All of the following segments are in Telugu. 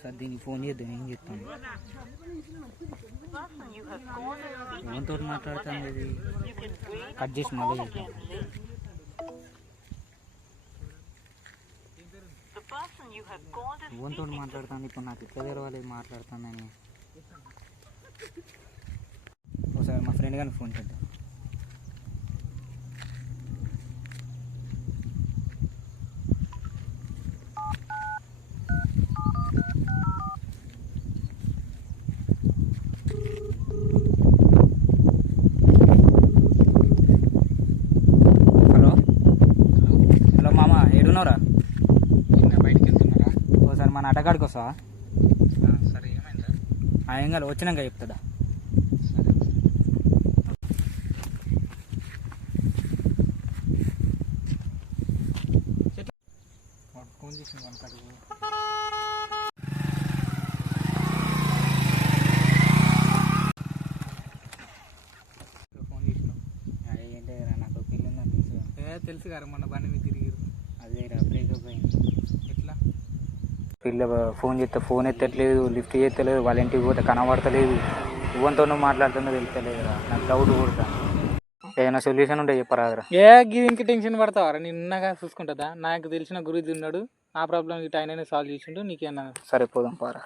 సార్ దీనికి ఫోన్ చేద్దాం, ఏం చెప్తాను. ఎవరితో మాట్లాడుతాను, ఇది కట్ చేసి మళ్ళీ చెప్తాను. ఎవరితో మాట్లాడుతాను ఇప్పుడు, నాకు ఎట్లా తెరవాలి మాట్లాడుతానని. ఒకసారి మా ఫ్రెండ్ కానీ ఫోన్ చేద్దాం. హలో హలో మామ, ఏడున్నారా? బయటికి వెళ్తున్నారా? ఒకసారి మన అడ్డగాడికి వస్తావా? సరే, ఏమైందా? ఏం కాదు, వచ్చినాక చెప్తాడా. సరే. ఫోన్ చేసి వంకాడు ఫోన్ చేసినావు. అదేంటే నాకు పిల్లి ఉందని తెలుసు. తెలుసు కదా, మొన్న బండి మీద తిరిగిరు. అదే బ్రేకప్ అయింది. ఎట్లా? పిల్ల ఫోన్ చేస్తే ఫోన్ ఎత్తట్లేదు, లిఫ్ట్ చేస్తలేదు, వాళ్ళ ఇంటికి పోతే కనబడతలేదు, ఎవరితోనూ మాట్లాడుతుందో తెలుస్తలేదురా. నాకు డౌట్ కొడతా. ఏదైనా సొల్యూషన్ ఉంటే చెప్పరాదురా. దీనికి టెన్షన్ పడతావారా? నిన్నగా చూసుకుంటుందా? నాకు తెలిసిన గురించి ఉన్నాడు, నా ప్రాబ్లం ఇటు ఆయననే సాల్వ్ చేసిండు. నీకేనా? సరే పోదాం పారా.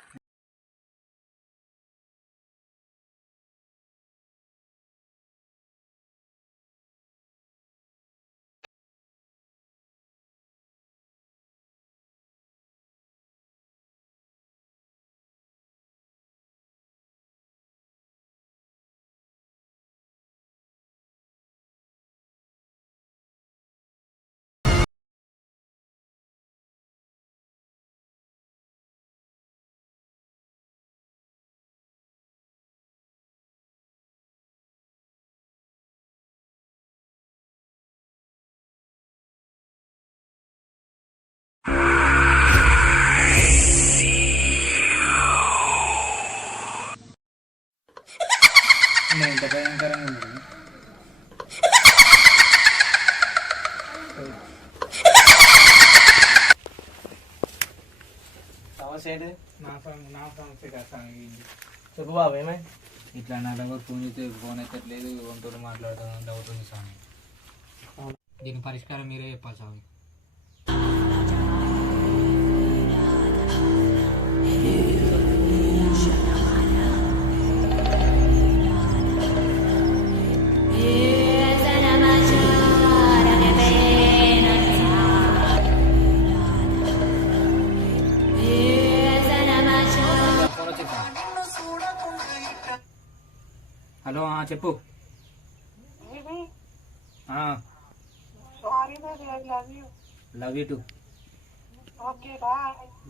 ఎంత భయంకరంగా ఉంది. సమస్య ఏంటి? నా సమస్య కాదు. చెప్పు బాబు, ఏమై? ఇట్లా నా దగ్గర ఫోన్ చేస్తే ఫోన్ ఎత్తట్లేదు, ఎవరితో మాట్లాడుతాను డౌట్ ఉంది స్వామి. దీని పరిష్కారం మీరే చెప్పాలి స్వామి. హలో, చెప్పు. Love you two.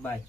బాయ్.